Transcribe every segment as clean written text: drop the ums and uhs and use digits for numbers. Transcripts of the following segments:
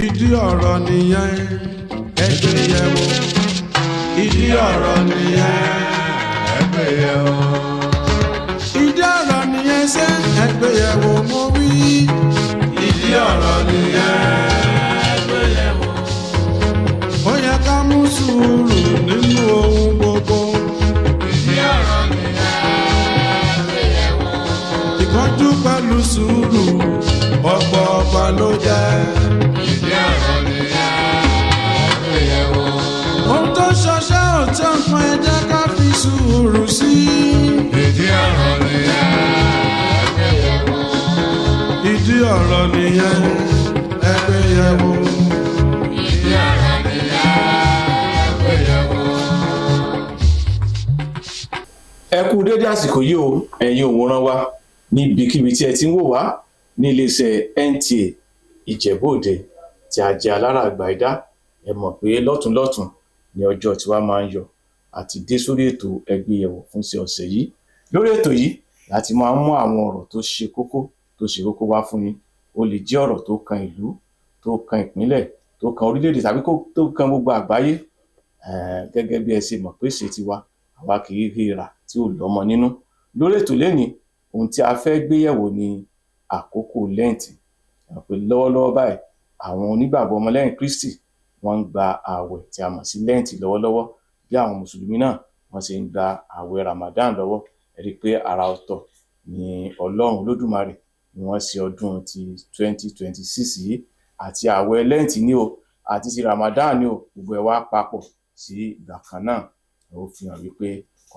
ìdí ọ̀rọ̀ nìyẹn ẹgbẹ́ yẹ̀wò. ìdí ọ̀rọ̀ nìyẹn ẹgbẹ́ yẹ̀wò. ìdí ọ̀rọ̀ nìyẹn ṣe ẹgbẹ́ yẹ̀wò mo wí. ìdí ọ̀rọ̀ nìyẹn ẹgbẹ́ yẹ̀wò. ó yẹ ká mú sùúrù nínú ohun gbogbo. ìdí ọ̀rọ̀ nìyẹn ẹgbẹ́ yẹ̀wò. ìkánjú pẹ̀lú sùúrù ọ̀pọ̀ ọ̀pọ̀ ló jẹ́. ìdí ọ̀rọ̀ nìyẹn ẹgbẹ́ yẹ̀wò. ohun tó ṣọṣẹ́ ò tó nǹkan ẹ jẹ́ ká fi sùúrù sí. ìdí ọ̀rọ̀ nìyẹn ẹgbẹ́ yẹ̀wò. ìdí ọ̀rọ̀ nìyẹn ẹgbẹ́ yẹ̀wò. ìdí ọ̀rọ̀ nìyẹn ẹgbẹ́ yẹ̀wò. ẹ kú dédé àsìkò yìí o ẹ̀yin òwòrán wa níbikíbi tí ẹ ti ń wò wá ní iléeṣẹ́ NTA Ìjẹ̀bú Òde tí a jẹ́ alára àgbà ìdá. ẹ mọ̀ pé lọ́tùnlọ́tùn ní ọjọ́ tiwa máa ń yọ àti dé sórí ètò ẹgbẹ́yẹ̀wò fún ti ọ̀sẹ̀ yìí. lórí ètò yìí láti máa ń mú àwọn ọ̀rọ̀ tó ṣe kókó wá fún yín. ó lè jẹ́ ọ̀rọ̀ tó kan ìlú, tó kan ìpínlẹ̀, tó kan orílẹ̀-èdè tàbí tó kan gbogbo àgbáyé. Gẹ́gẹ́ bí ẹ ṣe mọ̀ pé ṣe tiwa àwa kì í híra tí ò lọ́mọ nínú. lórí ètò lẹ́ni ohun tí a fẹ́ gbéyẹ̀wò ni àkókò lẹ́ǹtì. pé lọ́wọ́lọ́wọ́ báyìí àwọn onígbàgbọ́ ọmọlẹ́yìn Kristi wọ́n ń gba ààwẹ̀ tí a mọ̀ sí lẹ́ǹtì lọ́wọ́lọ́wọ́ bí àwọn mùsùlùmí náà wọ́n ṣe ń gba ààwẹ̀ Ramadan lọ́wọ́. ẹ rí i pé àrà ọ̀tọ̀ ni Ọlọ́run Olódùmarè ni wọ́n ṣe ọdún ti 2026 yìí, àti ààwẹ̀ lẹ́ǹtì ni o àti ti Ramadan ni o, gbogbo ẹ̀ wá papọ̀ sí ìgbà kan náà. ó fi hàn wípé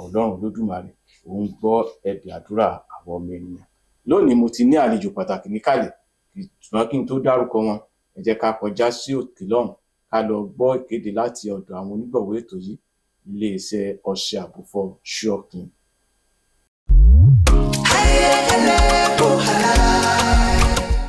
Ọlọ́run Olódùmarè ó ń gbọ́ ẹ̀bẹ̀ àdúrà àwọn ọmọ ènìyàn. lónìí mo ti ní àlejò pàtàkì níkàlẹ̀, ṣùgbọ́n kí n tó dárúkọ wọn ẹ jẹ́ ká kọjá sí òkè lọ́hùn ká lọ gbọ́ ìkéde láti ọ̀dọ̀ àwọn onígbọ̀wọ́ ètò yìí, iléeṣẹ́ ọṣẹ àbùfọ̀ Sure Clean.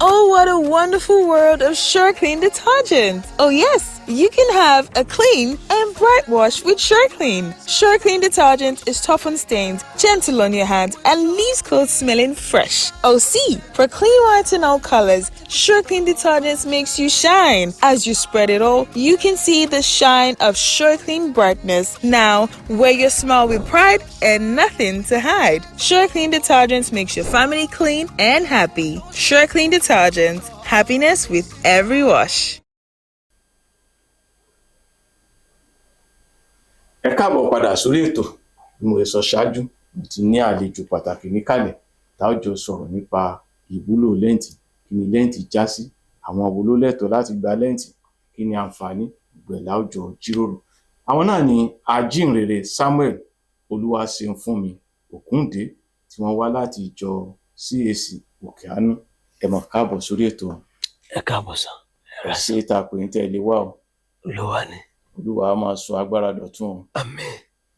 Oh, what a wonderful world of Sure Clean detergent. Oh yes, you can have a clean and bright wash with Sure Clean. Sure Clean detergent is tough on stains, gentle on your hands, and leaves clothes smelling fresh. Oh see, for clean whites and all colors, Sure Clean detergent makes you shine. As you spread it all, you can see the shine of Sure Clean brightness. Now, wear your smile with pride and nothing to hide. Sure Clean detergent makes your family clean and happy. Sure Clean detergent, happiness with every wash. ẹ káàbọ̀ padà sórí ètò. bí mo sọ ṣáájú, mo ti ní àlejò pàtàkì níkàlẹ̀ tá ó jọ sọ̀rọ̀ nípa ìwúlò lẹ́ǹtì, kí ni lẹ́ǹtì já sí, àwọn wo ló lẹ́tọ̀ọ́ láti gba lẹ́ǹtì, kí ni àǹfààní, gbogbo ẹ̀ la ó jọ jíròrò. àwọn náà ni ajínrere Samuel Olúwaṣeunfúnmi Òkúndé tí wọ́n wá láti ìjọ CAC Òkè Àánú. ẹ mọ̀ káàbọ̀ sórí ètò. ẹ káàbọ̀ sà. ṣé tá a pè ń tẹ̀lé wá o. Olúwa ni. Olúwa á máa sọ agbára dọ̀tun o. Àmín.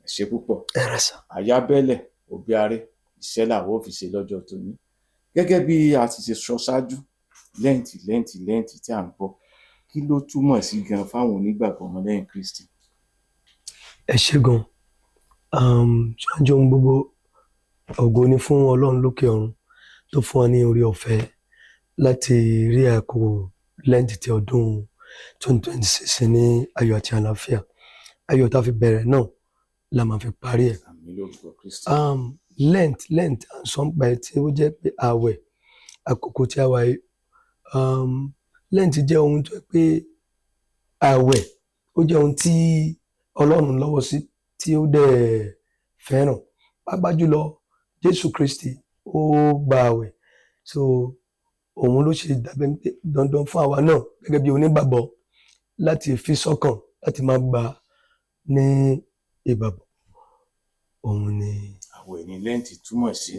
ẹ ṣé púpọ̀. ẹ rẹ sà. àyábẹ́lẹ̀ òbí aré iṣẹ́ làwọn ò fi ṣe lọ́jọ́ tòní. gẹ́gẹ́ bí a ti ṣe sọ ṣáájú, lẹ́ǹtì tí à ń gbọ́, kí ló túmọ̀ sí gan fáwọn onígbàgbọ́ ọmọlẹ́yìn Kristi? ẹ ṣé gan. ṣáájú ohun gbogbo, ògo ni fún Ọlọ́run lókè ọ̀run tó fún wa ní orí ọ̀fẹ́ láti rí àkókò lẹ́ǹtì ti ọdún 2026 ní ayọ̀ àti àlàáfíà. ayọ̀ tá a fi bẹ̀rẹ̀ náà la máa fi parí ẹ̀. Àmín lórúkọ Kristi. Lent à ń sọ nípa ẹ̀ tí ó jẹ́ pé ààwẹ̀ àkókò tí a wà yìí. Lent jẹ́ ohun tó pé ààwẹ̀ ó jẹ́ ohun tí Ọlọ́run lọ́wọ́ sí, tí ó dẹ̀ fẹ́ràn. pàápàá jùlọ Jésù Kristi ó gba ààwẹ̀, so òun ló ṣe dàbẹ̀ pé dandan fún àwa náà gẹ́gẹ́ bí onígbàgbọ́ láti fi sọ́kàn láti máa gbà ní ìgbàgbọ́. òun ni àwẹ̀ ni lẹ́ǹtì túmọ̀ sí.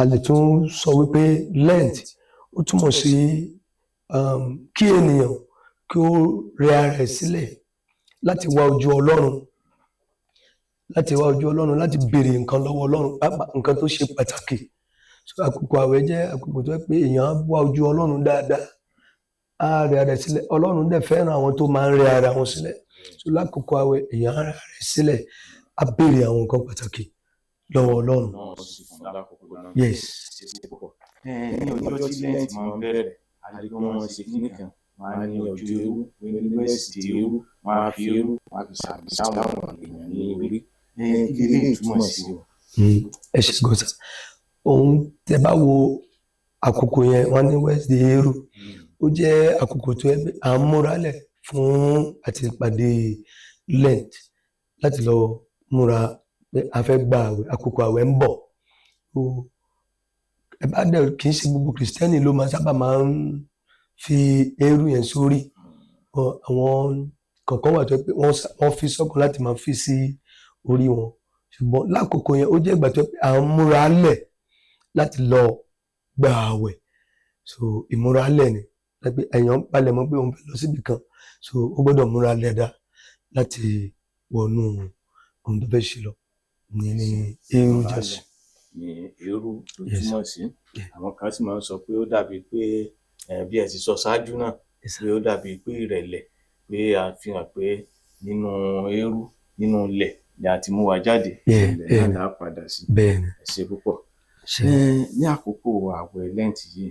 a lè tún sọ wípé Lent ó túmọ̀ sí kí ènìyàn kí ó rẹ ara rẹ̀ sílẹ̀ láti wá ojú Ọlọ́run, láti béèrè nǹkan lọ́wọ́ Ọlọ́run, pàápàá nǹkan tó ṣe pàtàkì. so àkókò àwẹ̀ jẹ́ àkókò tó pé èèyàn á wá ojú Ọlọ́run dáadáa, á rẹ ara rẹ̀ sílẹ̀. Ọlọ́run dẹ̀ fẹ́ràn àwọn tó máa ń rẹ ara wọn sílẹ̀. so lákòókò àwẹ̀ èèyàn á rẹ ara rẹ̀ sílẹ̀, á béèrè àwọn nǹkan pàtàkì lọ́wọ́ Ọlọ́run. náà sì fún lákòókò náà. Yes. ní ọjọ́ tí lẹ́ǹtì máa ń bẹ̀rẹ̀, a àdìgbò wọn ṣe kíní kan wọn á ní ọjọ́ eérú ní wẹ́ẹ̀sì eérú wọn á fi eérú wọn á fi sàmì sáwọn èèyàn ní orí kí lè túmọ̀ sí o. ẹ ṣe gọ́sà ohun tẹ bá wo àkókò yẹn wọn ní wẹ́ẹ̀sì eérú ó jẹ́ àkókò tó yẹ pé à ń múralẹ̀ fún àti ìpàdé Lent láti lọ múra pé a fẹ́ gba àwẹ̀, àkókò àwẹ̀ ń bọ̀. Ẹ bá dẹ̀ kì í ṣe gbogbo kìrìsìtẹ́nì ló sábà máa ń fi eérú yẹn sórí. Àwọn kọ̀ọ̀kan wà tó pé wọ́n fi sọ́kàn láti máa fi sí orí wọn, ṣùgbọ́n lákòókò yẹn ó jẹ́ ìgbà tó pé à ń múralẹ̀ láti lọ gba àwẹ̀. So ìmúralẹ̀ ni pé èèyàn palẹ̀ mọ́ pé òun fẹ́ lọ síbi kan, so ó gbọ́dọ̀ múra lẹ́dà láti wọnú ohun tó fẹ́ ṣe lọ. Ní eérú jásí. Ní eérú ló túmọ̀ sí. Àwọn kan sì máa ń sọ pé ó dàbí pé bí ẹ ti sọ ṣáájú náà pé ó dàbí pé ìrẹ̀lẹ̀, pé a fi hàn pé nínú eérú nínú ilẹ̀ ni a ti mú wa jáde, ilẹ̀ náà la padà sí. Ẹ ṣé púpọ̀. Ní àkókò àwẹ̀ Lẹ́ǹtì yìí,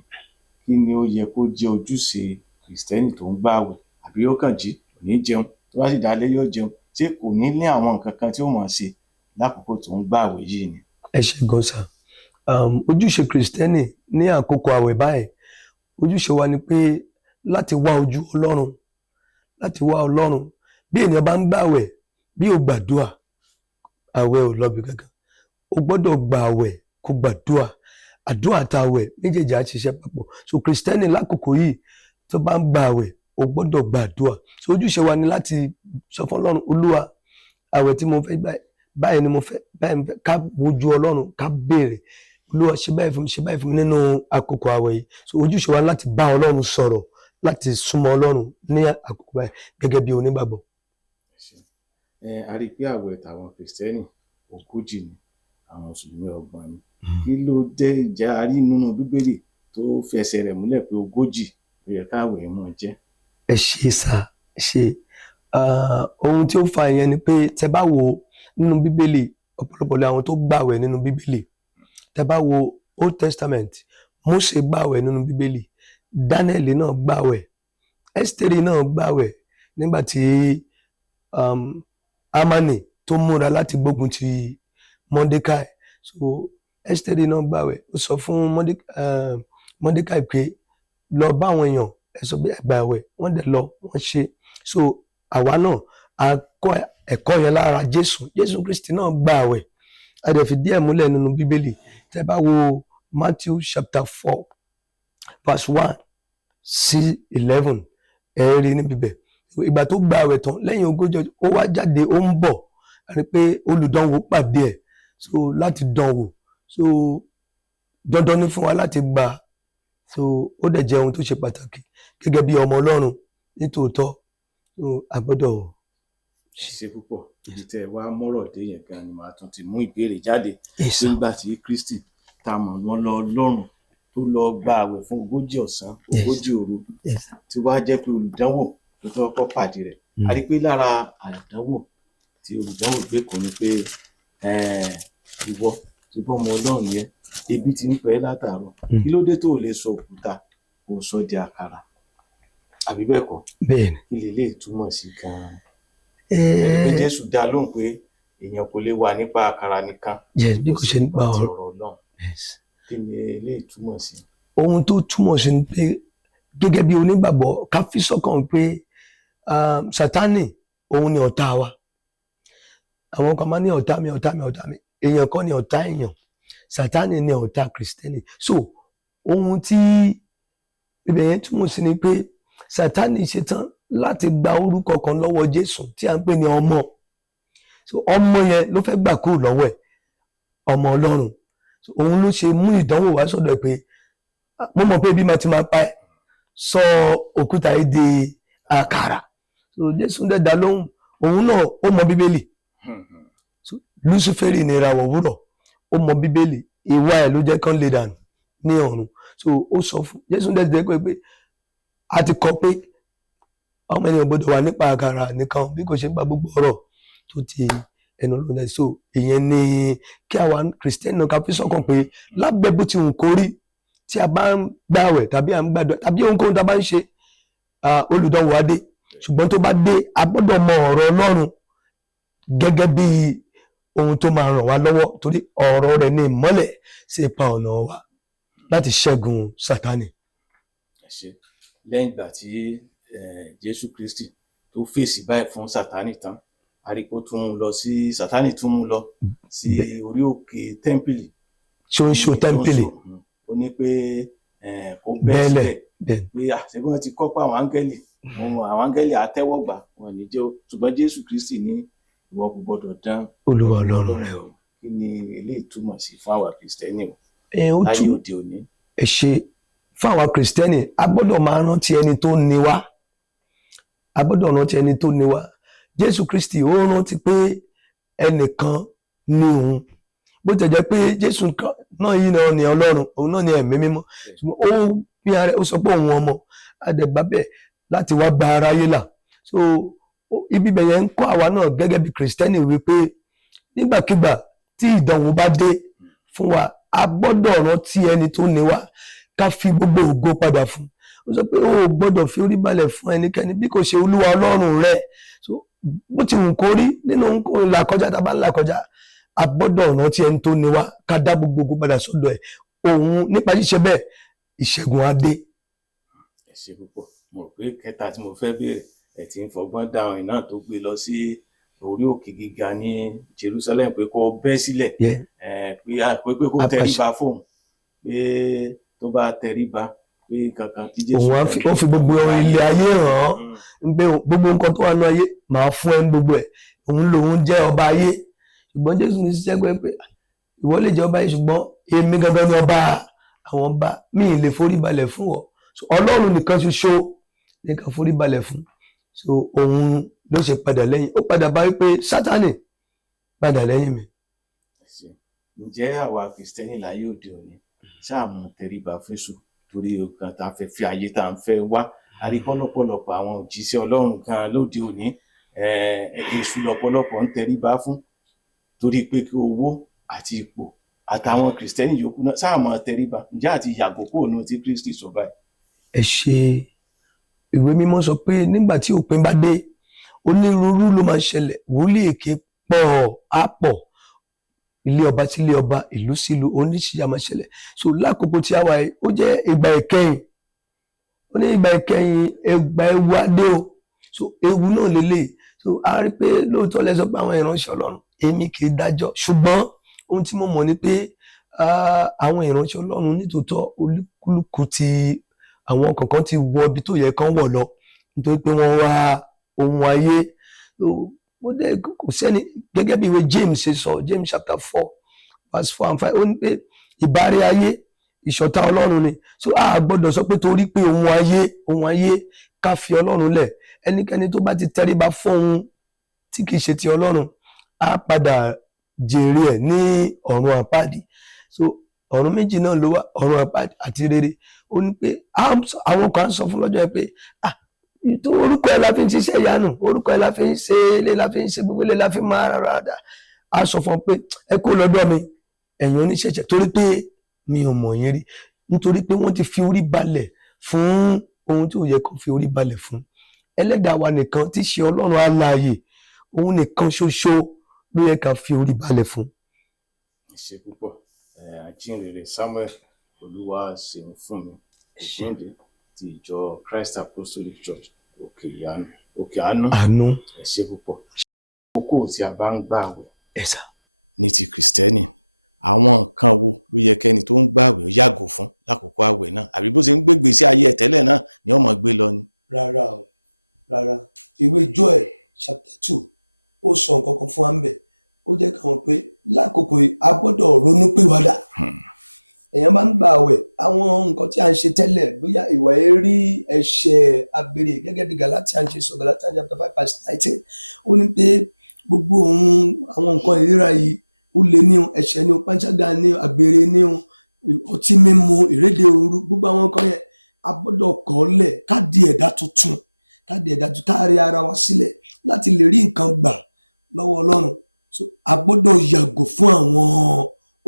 kí ni ó yẹ kó jẹ́ ojúṣe kìrìsìtẹ́nì tó ń gbààwẹ̀? Àbí yóò kàn jí kò ní jẹun, tó bá sì dalẹ́ yóò jẹun, ṣé kò ní ní àwọn nǹkan kan tí ó máa ṣe lákòókò tó ń gbààwẹ̀ yìí ni? Ẹ ṣé gan sà. Ojúṣe kìrìsìtẹ́nì ní àkókò àwẹ̀ báyìí, ojúṣe wa ni pé láti wá ojú Ọlọ́run, láti wá Ọlọ́run. Bí ènìyàn bá ń gbààwẹ̀, bí ó gbàdúrà, àwẹ̀ ò lọ́bi kankan. Ó gbọ́dọ̀ gba àwẹ̀ kó gbàdúrà. Àdúrà àtàwẹ̀ méjèèjì á ṣiṣẹ́ papọ̀. So kìrìsìtẹ́nì lákòókò yìí tó bá ń gba àwẹ̀, ó gbọ́dọ̀ gbàdúrà. So ojúṣe wa ni láti sọ fún Ọlọ́run, Olúwa, àwẹ̀ tí mo fẹ́ gbà báyìí ni mo fẹ́, báyìí mo fẹ́, ká wojú Ọlọ́run, ká béèrè, Olúwa ṣe báyìí fún mi, ṣe báyìí fún mi nínú àkókò àwẹ̀ yìí. So ojúṣe wa láti bá Ọlọ́run sọ̀rọ̀, láti súnmọ́ Ọlọ́run ní àkókò báyìí gẹ́gẹ́ bí onígbàgbọ́. A rí i pé àwẹ̀ tàwọn kìrìsìtẹ́nì 40 ni, àwọn mùsùlùmí 30 ni. Kí ló dé ìjà rí nínú Bíbélì tó fẹsẹ̀ rẹ̀ múlẹ̀ pé 40 ló yẹ káwẹ̀ mọ́ jẹ́? Ẹ ṣé sà, ṣe ohun tí ó fa ìyẹn ni pé tẹ bá wo nínú Bíbélì, ọ̀pọ̀lọpọ̀ àwọn tó gbààwẹ̀ nínú Bíbélì, tẹ bá wo Old Testament, Mósè gbààwẹ̀ nínú Bíbélì, Dáníẹ́lì náà gbààwẹ̀, Ẹ́sítérì náà gbààwẹ̀ nígbà tí Ámánì tó múra láti gbógun ti Mọ́dékáì. So Ẹ́sítérì náà gbààwẹ̀, ó sọ fún Mọ́dékáì pé lọ bá àwọn èèyàn, ẹ sọ pé ẹ gbààwẹ̀, wọ́n dẹ̀ lọ, wọ́n ṣe. So àwa náà a kọ́ ẹ̀kọ́ yẹn lára Jésù Kristi náà gbààwẹ̀. A dẹ̀ fi díẹ̀ múlẹ̀ nínú Bíbélì. Tẹ́ bá wo Matthew chapter 4 verse 1 sí 11, ẹ rí níbi bẹ̀. Ìgbà tó gbààwẹ̀ tán lẹ́yìn 40 ọjọ́, ó wá jáde, ó ń bọ̀, a rí pé olùdánwò pàdé ẹ̀, so láti dánwò. So dandan ni fún wa láti gbà. So ó dẹ̀ jẹ́ ohun tó ṣe pàtàkì gẹ́gẹ́ bí ọmọ Ọlọ́run nítòótọ́. So a gbọ́dọ̀ ṣe púpọ̀. Ibi tẹ́ ẹ wá mọ́rọ̀ dé yẹn gan ni màá tún ti mú ìbéèrè jáde. Nígbà tí Kristi ta mọ̀ wọ́n lọ Ọlọ́run tó lọ gba àwẹ̀ fún 40 ọ̀sán 40 òru, tí wàá jẹ́ pé olùdánwò tó tọ́ kọ́ pàdé rẹ̀. A rí pé lára àdánwò tí olùdánwò gbé kò ní pé ìwọ tí bọ́ ọmọ Ọlọ́run yẹn, ebi ti ń pẹ́ látàárọ̀, kí ló dé tó lè sọ òkúta kó sọ di àkàrà? Àbí bẹ́ẹ̀ kọ́? Bẹ́ẹ̀ni. Kí lè lè túmọ̀ sí gan-an? Pé Jésù dá lóhùn pé èèyàn kò lè wà nípa àkàrà nìkan, bí kò ṣe nípa ọ̀rọ̀ Ọlọ́run. Kí ni lè túmọ̀ sí? Ohun tó túmọ̀ sí ni pé gẹ́gẹ́ bí onígbàgbọ́ ká fi sọ́kàn pé Sátánì òun ni ọ̀tá wa. Àwọn kan máa ní ọ̀tá mi, ọ̀tá mi, ọ̀tá mi. Èèyàn kan ni ọ̀tá èèyàn, Sátánì ni ọ̀tá Kristẹni. So ohun tí ibẹ̀ yẹn túmọ̀ sí ni pé Sátánì ṣetán láti gba orúkọ kan lọ́wọ́ Jésù tí a ń pè ní ọmọ. So ọmọ yẹn ló fẹ́ gbà kúrò lọ́wọ́ ẹ̀, ọmọ Ọlọ́run. So òun ló ṣe mú ìdánwò wá sọ́dọ̀ ẹ̀ pé mo mọ̀ pé bí ma ti máa pa ẹ́, sọ òkúta yìí di àkàrà. So Jésù dẹ̀ dá lóhùn, òun náà ó mọ Bíbélì. So Lúsíférì ni ìràwọ̀ òwúrọ̀, ó mọ Bíbélì, ìwà ẹ̀ ló jẹ́ kán lè dànù ní ọ̀run. So ó sọ fún Jésù dẹ̀ jẹ́ pé a ti kọ pé ọmọ ènìyàn gbọ́dọ̀ wà nípa àkàrà nìkan bí kò ṣe ń gba gbogbo ọ̀rọ̀ tó ti ẹnu Ọlọ́run. So ìyẹn ni kí àwa Kristẹni náà ká fi sọ́kàn pé lábẹ́ bó ti wù kó rí, tí a bá ń gbààwẹ̀ tàbí à ń gbàdúrà tàbí ohunkóhun tá a bá ń ṣe, olùdánwò á dé, ṣùgbọ́n tó bá dé a gbọ́dọ̀ mọ ọ̀rọ̀ Ọlọ́run gẹ́gẹ́ bí ohun tó máa ràn wá lọ́wọ́, torí ọ̀rọ̀ rẹ̀ ní ìmọ́lẹ̀ sí ipa ọ̀nà wa láti ṣẹ́gun Sátánì. Lẹ́yìn ìgbà tí Jésù Kristi tó fèsì báyìí fún Sátánì tán, àríkó tún lọ sí Sátánì tún mú lọ sí orí òkè tẹ́ḿpìlì, ṣoṣo tẹ́ḿpìlì, ó ní pé kó bẹ́ sílẹ̀ pé àṣẹ́bí wọn ti kọ́ pé àwọn áńgẹ́lì àtẹ́wọ́gbà wọn ní jẹ́, ṣùgbọ́n Jésù Kristi ní ìwọ kò gbọdọ̀ dán Olúwa Ọlọ́run rẹ o. Kí ni eléyìí túmọ̀ sí fún àwa Kristẹni o láyé òde òní? Ẹ ṣe fún àwa Kristẹni, a gbọ́dọ̀ máa rántí ẹni tó ní wá, a gbọ́dọ̀ rántí ẹni tó ní wá. Jésù Kristi ó rántí pé ẹnìkan ní òun, bó ti jẹ́ pé Jésù náà yìí náà ní Ọlọ́run, òun náà ní ẹ̀mí mímọ́, ó fi ara ó sọ pé òun ọmọ àdẹ̀gbà bẹ́ẹ̀ láti wá gba aráyé là. So ibi bẹ̀yẹn ń kọ́ àwa náà gẹ́gẹ́ bí Kristẹni wípé nígbàkigbà tí ìdánwò bá dé fún wa, a gbọ́dọ̀ rántí ẹni tó ní wá, ká fi gbogbo ògo padà fún. Ó sọ pé ó gbọ́dọ̀ fi orí balẹ̀ fún ẹnikẹ́ni bí kò ṣe Olúwa Ọlọ́run rẹ. So bó ti wù kó rí nínú nǹkan làkọjá tá a bá ń làkọjá, a gbọ́dọ̀ rántí ẹni tó ní wá, ká dá gbogbo ògo padà sọ́dọ̀ ẹ̀. Òun nípa ṣíṣe bẹ́ẹ̀ ìṣẹ́gun á dé. Ẹ ṣé púpọ̀. Mo rò pé kẹta tí mo fẹ́ béèrè ẹ̀ tí ń fọgbọ́n dáhùn iná tó gbé lọ sí orí òkè gíga ní Jerusalem pé kó bẹ́ sílẹ̀, pé kó tẹríba fóun, pé tó bá tẹríba pé kankan tí Jésù ó fi gbogbo ilé ayé hàn án pé gbogbo nǹkan tó wà ní ayé màá fún ẹ ní gbogbo ẹ̀, òun lòun jẹ́ ọba ayé. Ṣùgbọ́n Jésù ní ṣiṣẹ́ pé ìwọ lè jẹ́ ọba ayé ṣùgbọ́n èmi gangan ni ọba àwọn ọba, mi ì lè forí balẹ̀ fún ọ. Ọlọ́run nìkan ṣoṣo nìkan forí balẹ̀ fún. So òun ló ṣe padà lẹ́yìn, ó padà bá wípé Sátánì padà lẹ́yìn mi. Ǹjẹ́ àwa Kristẹni láyé òde òní ṣáà mú tẹríba fésù torí nǹkan tá a fẹ́ fi ayé tá a fẹ́ wá? A rí pọ́lọ́pọ̀lọpọ̀ àwọn òjíṣẹ́ Ọlọ́run kan lóde òní, èṣù lọ́pọ̀lọpọ̀ ń tẹríba fún torí pé kí owó àti ipò, àtàwọn Kristẹni yòókù náà ṣáà mú tẹríba. Ǹjẹ́ àti yàgò kúrò ní tí Kristi sọ báyìí? Ẹ ṣe, ìwé mímọ́ sọ pé nígbà tí òpin bá dé, onírúurú ló máa ṣẹlẹ̀, wòlíì èké pọ̀ á pọ̀, ilé ọba sí ilé ọba, ìlú sí ìlú, oníṣìyà máa ṣẹlẹ̀. So lákòókò tí a wà yìí, ó jẹ́ ìgbà ìkẹyìn, ó ní ìgbà ìkẹyìn, ìgbà ewu á dé o. So ewu náà lélẹ̀. So a rí pé lóòótọ́ lẹ sọ pé àwọn ìránṣẹ́ Ọlọ́run, èmi kì í dájọ́, ṣùgbọ́n ohun tí mo mọ̀ ni pé àwọn ìránṣẹ́ Ọlọ́run nítòótọ́ olúkúlùkù ti àwọn kọ̀ọ̀kan ti wọ ibi tó yẹ kán wọ̀ lọ nítorí pé wọ́n wá ohun ayé. Ó dẹ̀ kò sẹ́ni, gẹ́gẹ́ bí ìwé James ṣe sọ, James chapter 4 verse 4 and 5, ó ní pé ìbárẹ́ ayé ìṣọ̀tá Ọlọ́run ni. So a gbọ́dọ̀ sọ pé torí pé ohun ayé ká fi Ọlọ́run lẹ̀. Ẹnikẹ́ni tó bá ti tẹríba fún ohun tí kìí ṣe ti Ọlọ́run á padà jèrè ẹ̀ ní ọ̀run àpáàdì. So ọ̀run méjì náà ló wà, ọ̀run àpáàdì àti rere. Ó ní pé àwọn kan sọ fún lọ́jọ́ yẹn pé orúkọ ẹ̀ la fi ń ṣiṣẹ́ ìyanu, orúkọ ẹ̀ la fi ń ṣe ilé, la fi ń ṣe gbogbo ilé, la fi máa rárá dà. A sọ fún ọ pé ẹ kó lọ́dọ̀ mi ẹ̀yin oníṣẹ̀ṣẹ̀, torí pé mi ò mọ̀ yín rí, nítorí pé wọ́n ti fi orí balẹ̀ fún ohun tí ò yẹ kó fi orí balẹ̀ fún. Ẹlẹ́dàá wa nìkan tí ṣe Ọlọ́run alààyè, òun nìkan ṣoṣo ló yẹ ká fi orí balẹ̀ fún. Ẹ ṣé púpọ̀. Àjíǹrere Samuel Olúwaṣeun fún mi Ògúndé ti ìjọ Christ Apostolic Church Òkè Àánú. Ẹ ṣé púpọ̀. Àkókò tí a bá ń gbààwẹ̀ ní ti Kristẹni, àwọn nǹkan wo ló yẹ kẹ́ni tó ń gbààwẹ̀ ó yàgò fún lákòókò àwẹ̀ náà, àbí bó ṣe ń gbégbé sí ayé ẹ̀ tẹ́lẹ̀ náà ni ó máa gbé lọ ni? Rárá o, rárá. Ìwé Joel chapter 2 ó sọ nǹkan kan fún wa ńbẹ̀. Ó jẹ́ ká mọ̀ pé lákòókò yìí a gbọ́dọ̀ ronú pìwàdà. Èèyàn bá ń gbààwẹ̀, àwọn nǹkan tí a ń ṣe tẹ́lẹ̀, bóyá ìwà èérí, ẹ̀ṣẹ̀, àgbèrè, gẹ́gẹ́ bí Galatians ṣe sọ, Galatians chapter 5 verse 19, ó ní pé gbogbo àwọn nǹkan ìríra yìí, ó lè ní ẹ̀ṣẹ̀ ní panṣágà ní àgbèrè ní ọtí mímu, ìrédè òru, gbogbo àwọn nǹkan yẹn a gbọ́dọ̀ kọ̀ ọ́ lẹ̀, ká di ẹ̀dá tuntun, ká rí ara wa sílẹ̀ láti lè rí nǹkan gbà lọ́wọ́ Ọlọ́run. So a gbọ́dọ̀ yàgò fún àwọn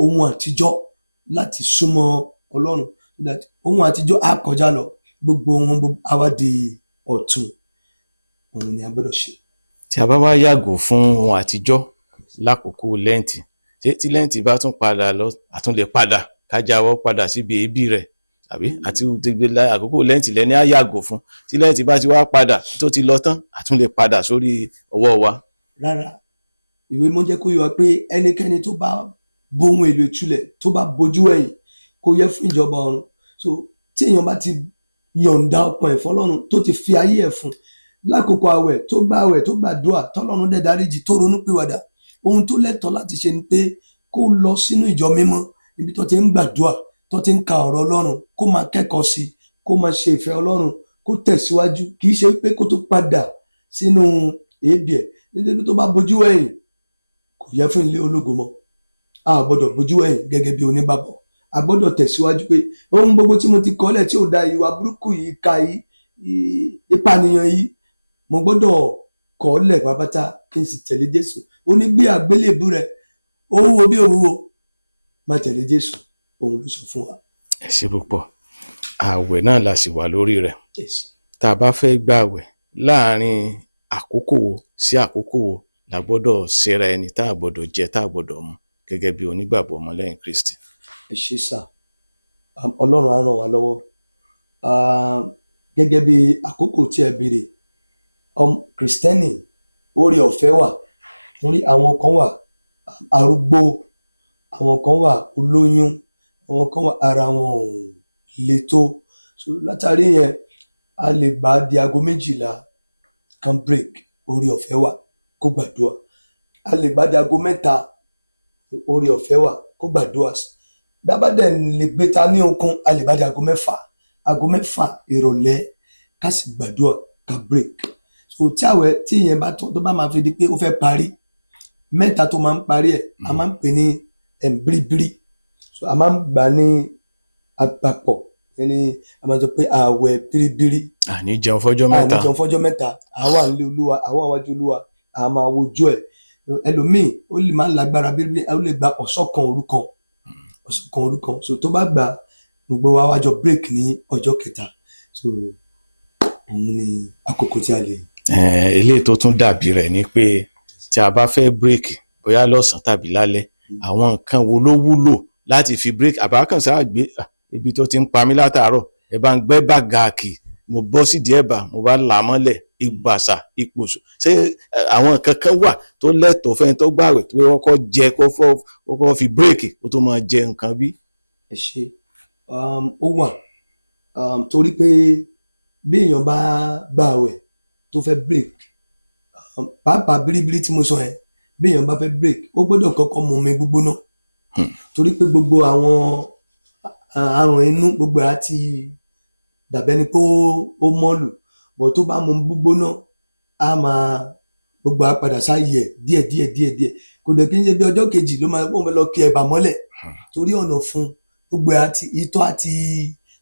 ohun àtijọ́ láti súnmọ́ Ọlọ́run. that ohun àtijọ́ á kọjá lọ, gbogbo ohun á wá di ọ̀tun. Òun ni a gbọ́dọ̀ ṣe. tí a bá wá yàgò fún ohun àtijọ́ lákòókò lẹ́ǹtì, ṣé tí lẹ́ǹtì bá tún padà lọ àtún lè padà ká jáwọ́ padà síbi èébì rẹ̀ àbí àti àkókò lẹ́ǹtì lẹ́ni á yàgò fún, tí lẹ́ǹtì bá ti wá padà tó ti lọ tán àtún lè padà sórí ọwọ́ wa. Rárá, ìwé mímọ́ jẹ́ kó yé wa pé ẹnikẹ́ni tó bá bo ohun èlò ìtúlẹ̀ tó bá bojú ẹ̀yìn kò yẹ fún ìjọba ọ̀run. So tí èèyàn bá ti yọ̀ǹda ọkàn ẹ̀ fọ́lọ́run tó ti fi ayé ẹ̀ fún lákòókò àwẹ̀ tó gba àwẹ̀ tó gbàdúrà tọ́lọ́run dẹ̀ dáríjì tó ronú pìwàdà, ohun tó lẹ́tọ̀ọ́ láti ṣe ni pé kó lọ sínú ìjọ mímọ́ ibi tó ti ń gbàdúrà, tó ti ń ka ọ̀rọ̀ Ọlọ́run, kó máa kẹ́kọ̀ọ́ sí i, kó máa ṣe ìfẹ́ Ọlọ́run, kó tẹ̀síwájú, kì í ṣe pé kó tó padà sínú èébì ẹ̀. Nítorí tó bá bojú ẹ̀yìn kò yẹ fún ilé ológo mọ́. A gbọ́dọ̀ bojú ẹ̀yìn gẹ́gẹ́ bí onígbàgbọ́. A gbọ́dọ̀ tẹ̀síwájú pé ohun gbogbo tí mo ti kọ́lẹ̀ tí ò da, ìwà burúkú yìí, ìkà yìí, ìpànìyàn yìí, mo gbọ́dọ̀ kọ́lẹ̀ pátápátá kí n sì tẹ̀lé Jésù. Ó ní gbé àgbélébù rẹ̀, ó wúwo bí òwúwo, má tẹ̀lé Jésù, òun ló sọ fún wa. ẹ ṣé púpọ̀. ààwẹ̀ náà la sì wà lórí rẹ̀. Yes. tá a bá fẹ́ gbààwẹ̀ láàárín àkókò wo sí àkókò wo la gbọ́dọ̀ ṣera ẹni tá a gbọ́dọ̀ jẹ tá a gbọ́dọ̀ mu gẹ́gẹ́ bí onígbàgbọ́ ọmọlẹ́yìn Kristi. Ẹ ṣé sà, Ọlọ́run á ràn wá lọ́wọ́. Gẹ́gẹ́ bí àkókò tí ẹ béèrè, Kristẹni oore ọ̀fẹ́ wà, torí àwọn kan wà arúgbó, àwọn kan wà olóyún, àwọn kan wà ara wọn ò le tó. So látàrí yẹn a lè gbà á di aago 12 kan break, oore ọ̀fẹ́ wà kó gbàdúrà. A lè gbà á di aago 3, oore ọ̀fẹ́ wà kó gbàdúrà. Bí a bá dẹ̀ lè gbé ta ní okun, a lè gbà á di aago 6 ìrọ̀lẹ́ ká sì gbàdúrà ká break. So tí àwẹ̀ tí ìyẹn bá tó bá máa fi di pé ó fẹ́ parí, 3 tó máa ń parí ẹ̀ a máa ń pè ní bíríbírí. So a máa ń gbà ní àpapọ̀, ẹni a máa sọ pé àwẹ̀ bíríbírí. àní jẹun fọ́jọ́ mẹ́ta. àní jẹun fọ́jọ́ mẹ́ta, àwa nílé Olúwa, àwọn àwájú Olúwa, a máa wojú ẹ̀. Ẹlòmíì ó lè máa lágbára bíríbírí, ó lè gba ọ̀sán kan òru kan. So tó bá gbà gbogbo wa wá jọ break ní ọjọ́ kẹta. So òun ni àkókò tí a lè. eléyìí tó tún dàbí rẹ̀ ni pé tí a bá fẹ́ break bóyá lọ́sàn-án tàbí lálẹ́, àwọn nǹkan wo ló wúlò láti fi break? àbákàn sáà gbé ibi tó ti ń pa mí látàárọ̀, ẹ bá ń gbẹ́ bàgàkì, mo bọ́ sídìí ẹ̀bà, mo bá là á mọ́lẹ̀, ìgbàsà ìpòsò. ṣé àwọn nǹkan kan wà tó lẹ́tọ̀ọ́ fẹ́ni tó gbààwẹ̀ tó kọ́kọ́ jẹ kó fi break kó tó máa jẹ nǹkan bí? Ẹ ṣé, ó wà, torí pé bí èèyàn bá gbààwẹ̀ tó fẹ́ break, pàápàá bíríbírí tí mo sọ yẹn, bí èèyàn bá fẹ́ break ó gbọ́dọ̀ kọ́kọ́ mu omi gbígbóná. Torí pé gbogbo àwọn àrùn inú gbogbo á ti dàbẹ́ ni pé ó mọ́lù, bọ̀ tó bá mu gbígbóná á máa gbogbo á padà sáyé ẹ̀ díẹ̀. Kò dẹ̀ kí n ṣe bí ọjọ́ kejì ló máa pọ̀ lọ kí ẹ̀bà mọ́lẹ̀, torí ọ̀nà fún gbogbo àti ìtọ́ àti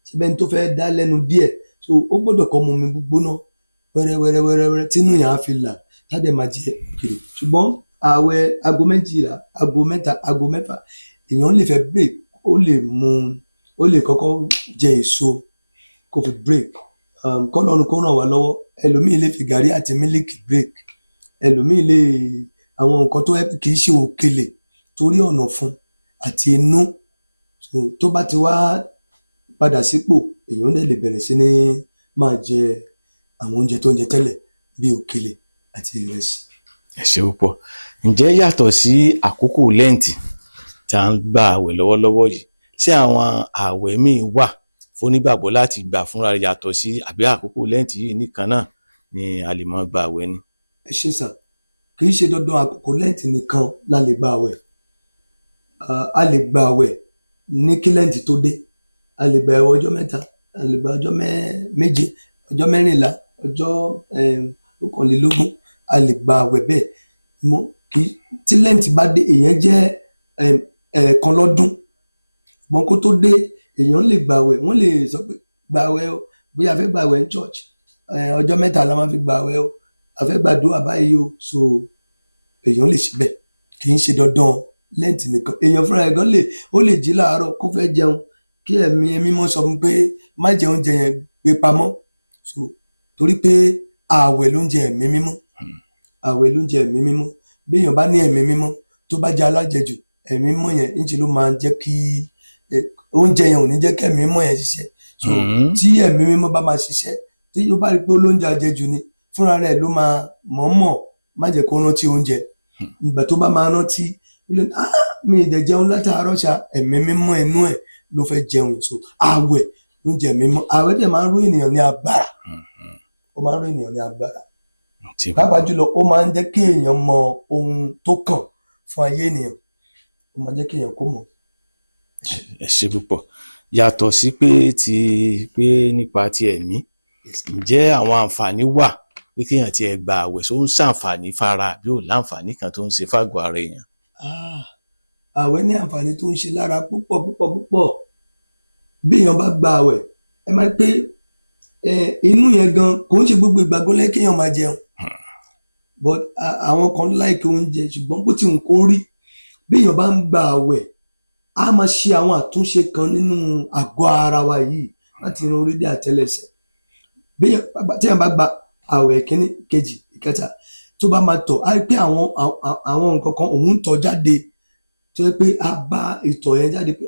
síbẹ̀ tó fẹ́ dá lẹ́nu díẹ̀. So ó gbọ́dọ̀ kọ́ mu omi gbígbóná wẹ́rẹ́wẹ́rẹ́ tínú yàn á fi là tádẹ̀ máa jẹ kiri. Ṣùgbọ́n àwẹ̀ aago 12, aago 3, aago 6 èèyàn lè fẹ́ break, ó lè kọ́kọ́ jẹ èso kó fi break. Kọ́lọ́run kó ràn wá lọ́wọ́. Ẹlòmíì lè fi gàrí àti mílíkì break, ẹlòmíì lè àwọn nǹkan tó kì í ṣe òkèlè torí ọ̀nà fún àti inú. So tó bá ti wá padà sípò, èèyàn lè bẹ̀rẹ̀ sí ní máa jẹ àwọn oúnjẹ tó ń jẹ tẹ́lẹ̀ bí òkèlè àti ìrẹsì. ẹ ṣé púpọ̀. ǹjẹ́ yàtọ̀ sí àkókò lẹ́ǹtì tí a ń gba àwẹ̀ lọ́wọ́lọ́wọ́ yìí, ṣé àwọn àwẹ̀ míì wà fún onígbàgbọ́ láti gbà fúnra rẹ̀ yàtọ̀ sí àbí àkókò lẹ́ǹtì yìí nìkan náà ni a lè máa gba àwẹ̀ ni? Ẹ ṣé sà, kì í ṣe dandan àkókò lẹ́ǹtì nìkan la lè gba àwẹ̀. A lè gba àwẹ̀ ní kí lẹ́ǹtì tó dé. A lè gba ọjọ́ 3, a lè gba ọjọ́ 7, ọjọ́ 14, ọjọ́ 21. A lè gba àwẹ̀ bẹ́ẹ̀. Tí lẹ́ǹtì bá dé, èèyàn jẹ́ ẹ̀ẹ̀kan lọ́dún, ṣùgbọ́n kó tó dé èèyàn lè gba àwẹ̀. Wọ́n lè sọ pé gba àwẹ̀ o, bóyá a fẹ́ gba àwẹ̀ ní church, ọjọ́ 3 la máa fi gba àwẹ̀ o, a fẹ́ gbàdúrà báyìí o. So èèyàn lè ṣe bẹ́ẹ̀, kì í ṣe dandan lẹ́ǹtì nìkan. Èèyàn fúnra ẹ̀ gan ó lè jí láàárọ̀ kó fẹ́ jẹun kí ẹ̀mí mímọ́ sọ fún pé má jẹ oúnjẹ yẹn gbé pamọ́. So torí pé ààwẹ̀ ló ń jẹ ẹ̀mí mímọ́, ààwẹ̀ ló ń jẹ ẹ̀mí mímọ́. Bí èèyàn bá ní ẹ̀mí mímọ́ tó bá jẹ alájẹjù, ẹ̀mí mímọ́ yẹn ńṣe ló máa jẹ́ kí oúnjẹ yẹn ò ní jẹ́ kí ẹ̀mí mímọ́ yẹn ṣiṣẹ́. So tí ẹ̀mí mímọ́ bá máa ṣiṣẹ́, tí ó bá rí pé olóúnjẹ àjẹjù ni, fúnra rẹ̀ ló máa mọ̀ọ́mọ̀ má jẹ́ kó rántí oúnjẹ. Ìgbà tó bá máa rántí, mi ì dẹ̀ jẹun látàárọ̀ ṣá, ẹ̀mí mímọ́ inú ẹ̀ ló fẹ́ jẹun. So ààwẹ̀ ló ń jẹ ẹ̀mí mímọ́. Ààwẹ̀ dẹ̀ máa ń ró ènìyàn ní agbára, ó máa ń ró ènìyàn ní agbára. Pàápàá jùlọ ó máa ń jẹ́ kí èèyàn mọ ohun tó kàn fún ayé ènìyàn, ó máa ń jẹ́ kí èèyàn kó mọ̀. Ẹ ṣé púpọ̀. Yàtọ̀ sí pé nípa ti ẹ̀mí, ǹjẹ́ àwọn àǹfààní wà pé kéèyàn tiẹ̀ gba ààwẹ̀ tó ń ṣàǹfààní fara àbí ò láǹfààní kan tó ń ṣe fágọ̀ ara èèyàn? Ààwẹ̀ ní àǹfààní tó ń ṣe lára púpọ̀. Bí èèyàn bá gba ààwẹ̀, ẹ máa rí pé inú yẹn gan kò ń ṣe gbogbo ìgbà gan lẹ́ kéèyàn máa jẹun, but àwọn kan láìkí oúnjẹ, ṣùgbọ́n bó ti wù kó rí, bí èèyàn bá ń gba ààwẹ̀, á máa ṣe àwọn àtúnṣe kan nínú àgọ́ ara wa yìí láti irun orí dé àtẹ́lẹsẹ̀. Tí èèyàn bá gba ààwẹ̀ kíní, kejì, ìkẹta, tó bá máa tọ̀, á rí pé àwọn nǹkan kan òun ń tọ̀ jáde, tó yẹ pé á bá ìtọ̀ yẹn jáde pé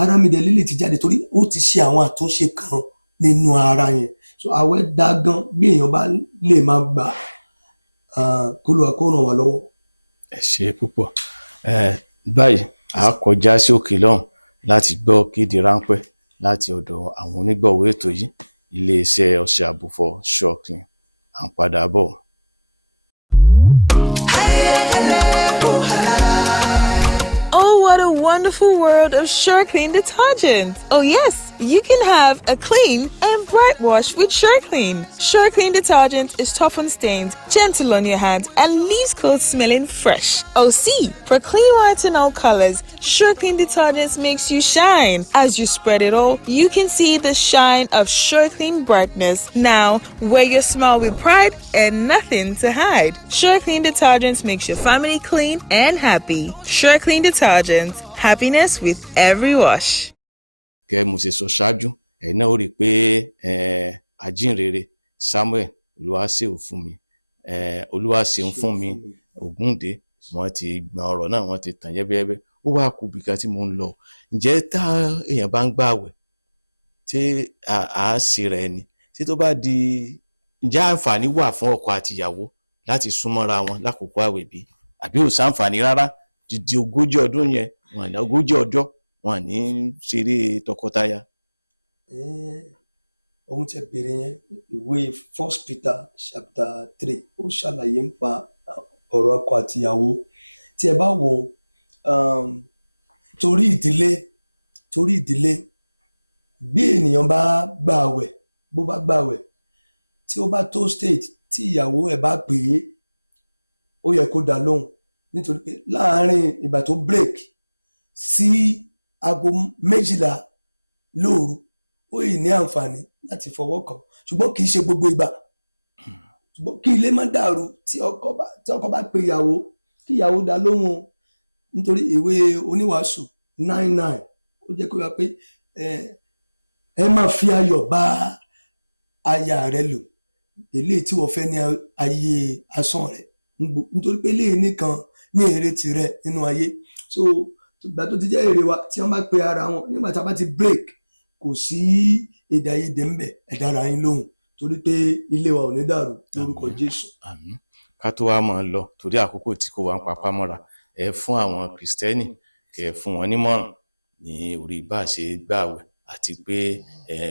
ara mi dẹ̀ lílì ti jáde, torí ó ti ṣe àwọn àtúnṣe kan nínú ara yẹn. So ààwẹ̀ dá gan bí èèyàn bá lè máa gbà, k'Olúwa kó ràn wá lọ́wọ́. Ẹ ṣé púpọ̀. Báyìí a kọjá sí òkè lọ́hùn láti gbọ́ kéde ráńpẹ́ láti ọ̀dọ̀ àwọn onígbọ̀wọ́ ètò yìí, iléeṣẹ́ ọṣẹ àbùfọ̀ SureClean. À ń padà bọ̀. Oh, what a wonderful world of SureClean detergent. Oh yes, you can have a clean and bright wash with SureClean. SureClean detergent is tough on stains, gentle on your hands, and leaves clothes smelling fresh. Oh see, for clean whites and all colors, SureClean detergent makes you shine. As you spread it all, you can see the shine of SureClean brightness. Now, wear your smile with pride and nothing to hide. SureClean detergent makes your family clean and happy. SureClean detergent, happiness with every wash. Gẹ́gẹ́ mo ṣe sọ ṣáájú, ẹ̀yin náà ó rí i pé ajínrere Samuel Olúwaṣeun-Fúnmi Ògúndé, wọ́n ti gbọ̀n ọ̀rọ̀ náà, wọ́n ti tàn yẹ́bẹ́yẹ́bẹ́. Ó wá kù ibìkan tí mo ń lọ. Ǹjẹ́ tá èèyàn bá ń gbààwẹ̀, tí àá ṣe rẹ̀ ni, tí tó bá di, ǹjẹ́ àǹfààní wà fún ọkọ àti ìyàwó láti súnmọ́ra wọn lákòókò àwẹ̀ bí? Àbí ò sáǹfààní rárá? Di 40 ọdún yẹn, 40 ọjọ́, wọn ní ṣeré tọkọtaya. Ohun tí ẹ béèrè yẹn, ìwé 1 Peter chapter 3, ó ṣàlàyé nípa ọ̀rọ̀ ọkọ àti ìyàwó. Tí ẹ bá wo torí ìdílé, bí ènìyàn bá gbààwẹ̀, bó bá gbààwẹ̀, tí ó bá tó stage tí ìyàwó ẹ̀ bá pè é, ó yẹ kó dá lóhùn, nítorí pé láàárín ìgbà tó break sí aago 12 lóru, ó yìí ní àǹfààní láti fọwọ́ kàn, ṣùgbọ́n kì í ṣe gbogbo ìgbà. Ṣùgbọ́n kí ilé má dàrú, tí ọkọ bá pe ìyàwó, kí ìyàwó dá lóhùn, nítorí ìwé oníwàásù 9:9 ó jẹ́ kó yà pé ẹ máa fi ayọ̀ bá aya rẹ lò, eléyìí tí wọ́n fẹ́ ní ayé asán rẹ̀, nítorí pé eléyìí nìkan ní èrè tirẹ̀ nínú ayé. So ìgbà tó ti jẹ́ èrè wa, tí wọ́n bá pe ara wọn, nígbà tí a bá ti break, kò sí èdè àìyedè ńbẹ̀, ẹ dára yín lóhùn, torí pé ilé wa ò ní dàrú lórúkọ Jésù. Àmín. Ká tó wá máa lọ, torí àkókò tí kò wá ń papá mọ́ra, ẹ fún àwọn Kristẹni, kẹ́ fún wọn nímọ̀ràn ní orí bá ṣe gbààwẹ̀ àti pé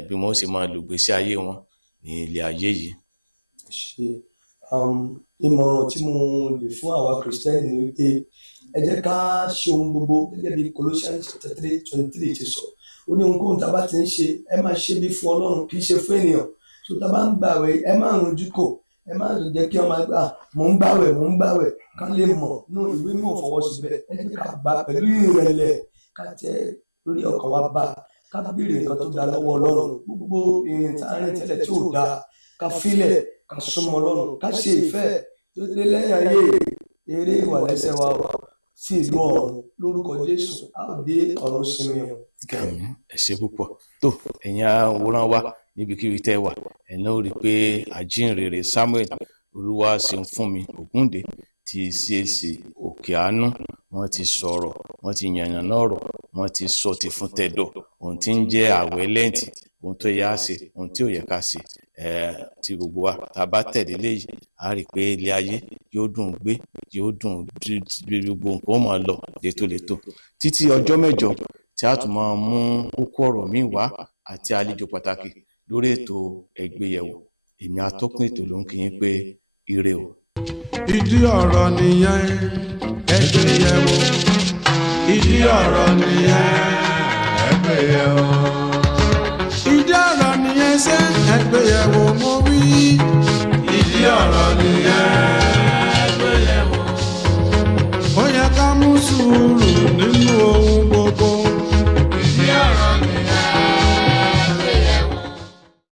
bí wọ́n ṣe máa lò ìgbésí ayé wọn ní ilé ayé yìí. Ṣe ìmọ̀ràn tí mo lè fún àwa Kristẹni ni pé ẹ jẹ́ ká ṣe ohun gbogbo gẹ́gẹ́ bí Colossians 3:23 ti sọ. Ó ní ohunkóhun tá a bá ti ń ṣe, ẹ máa ṣe bí fún Ọlọ́run, kì í ṣe fún ènìyàn. So tá a bá ń gbààwẹ̀, ẹ má rújú kò, ẹ má jẹ́ kí wọ́n máa gbà mò ń gbààwẹ̀ ká lè mọ̀ nínú ìwé mọ̀ fọwọ́ síbẹ̀. Ẹ jẹ́ ká gbà pẹ̀lú ìrẹ̀lẹ̀, ká jẹ́ lórí ọkàn wa bá, ká béèrè nǹkan tó dáa lọ́wọ́ Ọlọ́run. Gbogbo ìrìn tá a rìn tẹ́lẹ̀ tí ò dáa, ká filẹ̀, ká súnmọ́ Ọlọ́run, ká ṣe ìfẹ́ tó dé lẹ́yìn ayé, eré ìwà lẹ́sẹ̀ wa sí ìlú ọ̀run lórúkọ Jésù a ó dé ọ̀run sinmi o. ẹ ṣé púpọ̀ tó ẹ̀yin àwòrán wa níbikíbi tẹ́ wà ẹ̀ náà rí i pé àjíǹrere Samuel Olúwaṣeunfúnmi Ògúndé ti CAC Òkè Àánú wọ́n ti sọ̀rọ̀ wọ́n ti yànnàná ọ̀rọ̀ wọ́n ti sọ ti fún tẹ̀dọ̀ ohun tí ń jẹ́ àwẹ̀ lẹ́ǹtì ohun tó yẹ á ṣe ohun tí ò yẹ ká ṣe tí gbogbo wa tá a bá tẹ̀lé léyìí a rí i pé ilé ayé yóò dùn gbé yóò dùn gbogbo nǹkan ó máa lọ létòlétò títí ọjọ́ mẹ́jọ tí a tún máa mú kókó ọ̀rọ̀ míì wá àti àlejò pàtàkì lórí ètò Ẹgbẹ́yẹ̀wò èmi atọ́kùn ètò ló ń kí yín pé ire o. ìdí ọ̀rọ̀ nìyẹn Ẹgbẹ́yẹ̀wò ìdí ọ̀rọ̀ nìyẹn Ẹgbẹ́yẹ̀wò.